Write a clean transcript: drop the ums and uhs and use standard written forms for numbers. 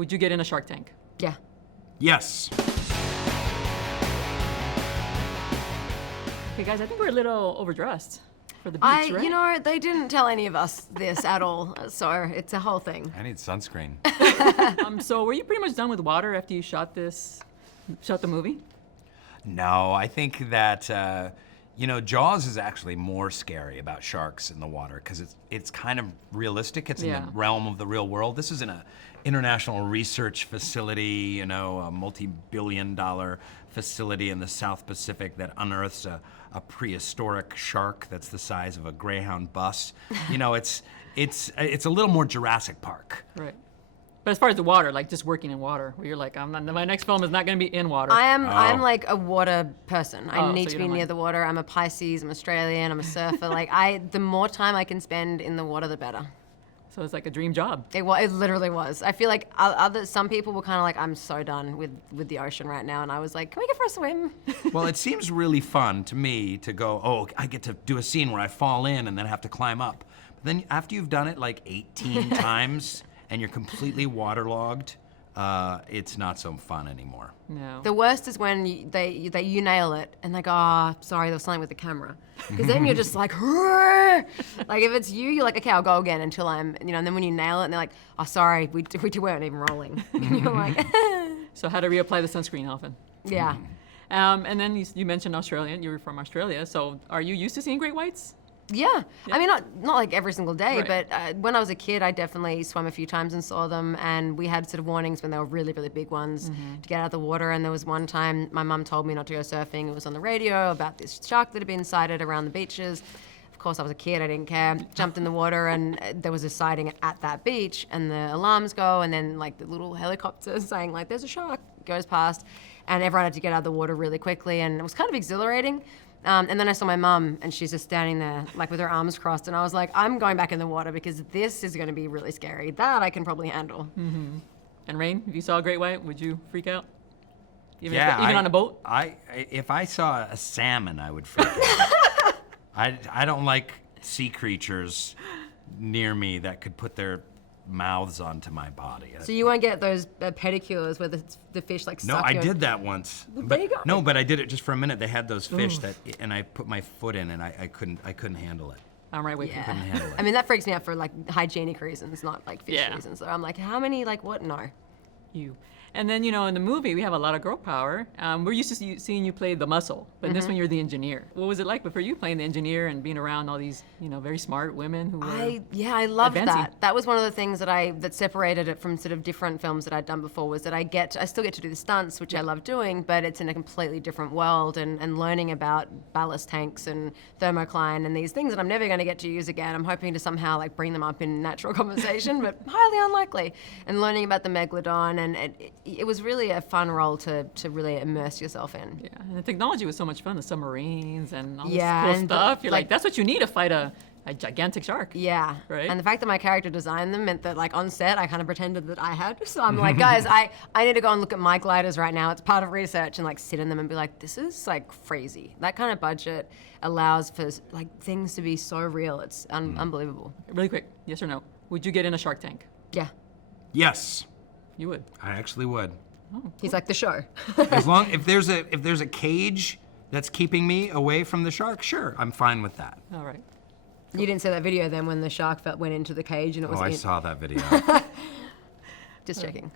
Would you get in a shark tank? Yeah. Yes. Okay, guys, I think we're a little overdressed for the beach, right? You know, they didn't tell any of us this at all, so it's a whole thing. I need sunscreen. So were you pretty much done with water after you shot the movie? No, I think that, you know, Jaws is actually more scary about sharks in the water because it's kind of realistic. It's in the realm of the real world. This is in an international research facility, you know, a multi-billion-dollar facility in the South Pacific that unearths a prehistoric shark that's the size of a Greyhound bus. You know, it's a little more Jurassic Park. Right. But as far as the water, like just working in water, where you're like, my next film is not going to be in water. I'm like a water person. I Oh, need so to you be don't near like- the water. I'm a Pisces, I'm Australian, I'm a surfer. Like the more time I can spend in the water, the better. So it's like a dream job. It literally was. I feel like some people were kind of like, I'm so done with the ocean right now. And I was like, can we go for a swim? Well, it seems really fun to me to go, oh, I get to do a scene where I fall in and then have to climb up. But then after you've done it like 18 times and you're completely waterlogged, it's not so fun anymore. No. The worst is when you nail it and they go, oh, sorry, there was something with the camera. Because then you're just like, "Rrr!" Like if it's you're like, okay, I'll go again until I'm, you know, and then when you nail it and they're like, oh, sorry, we weren't even rolling. And you're like, So how to reapply the sunscreen often? yeah. And then you mentioned Australian, you were from Australia, so are you used to seeing great whites? Yeah. I mean, not like every single day, Right. but when I was a kid, I definitely swam a few times and saw them. And we had sort of warnings when they were really, really big ones to get out of the water. And there was one time my mum told me not to go surfing. It was on the radio about this shark that had been sighted around the beaches. Of course, I was a kid. I didn't care. Jumped in the water, and there was a sighting at that beach. And the alarms go, and then like the little helicopter saying like, "There's a shark," goes past, and everyone had to get out of the water really quickly. And it was kind of exhilarating. And then I saw my mum, and she's just standing there, like with her arms crossed, and I was like, I'm going back in the water because this is going to be really scary. That I can probably handle. And Rainn, if you saw a great white, would you freak out? Even Yeah, on a boat? If I saw a salmon, I would freak out. I don't like sea creatures near me that could put their mouths onto my body. So you won't get those pedicures where the fish like No, suck I your- did that once. there you go. No, but I did it just for a minute. They had those fish and I put my foot in, and I couldn't handle it. I'm right with you. Yeah. Couldn't handle it. I mean, that freaks me out for like hygienic reasons, not like fish Yeah. reasons. So I'm like, how many, like what? No. You. And then, you know, in the movie, we have a lot of girl power. We're used to seeing you play the muscle, but in this one, you're the engineer. What was it like for you playing the engineer and being around all these, you know, very smart women who were I loved advancing? that. That was one of the things that separated it from sort of different films that I'd done before, was that I still get to do the stunts, which I love doing, but it's in a completely different world, and learning about ballast tanks and thermocline and these things that I'm never going to get to use again. I'm hoping to somehow like bring them up in natural conversation, but highly unlikely. And learning about the megalodon, and it was really a fun role to really immerse yourself in. Yeah, and the technology was so much fun, the submarines and all Yeah, this cool and stuff. You're like, like- that's what you need to fight a gigantic shark. Yeah. Right? And the fact that my character designed them meant that like on set I kind of pretended that I had. So I'm like, guys, I need to go and look at my gliders right now. It's part of research, and like sit in them and be like, this is like crazy. That kind of budget allows for like things to be so real. It's unbelievable. Really quick, yes or no? Would you get in a shark tank? Yeah. Yes, You would. I actually would. He's like the show. As long if there's a cage that's keeping me away from the shark, sure, I'm fine with that. All right. You didn't see that video then when the shark went into the cage and it was Oh, I in. saw that video. Just checking.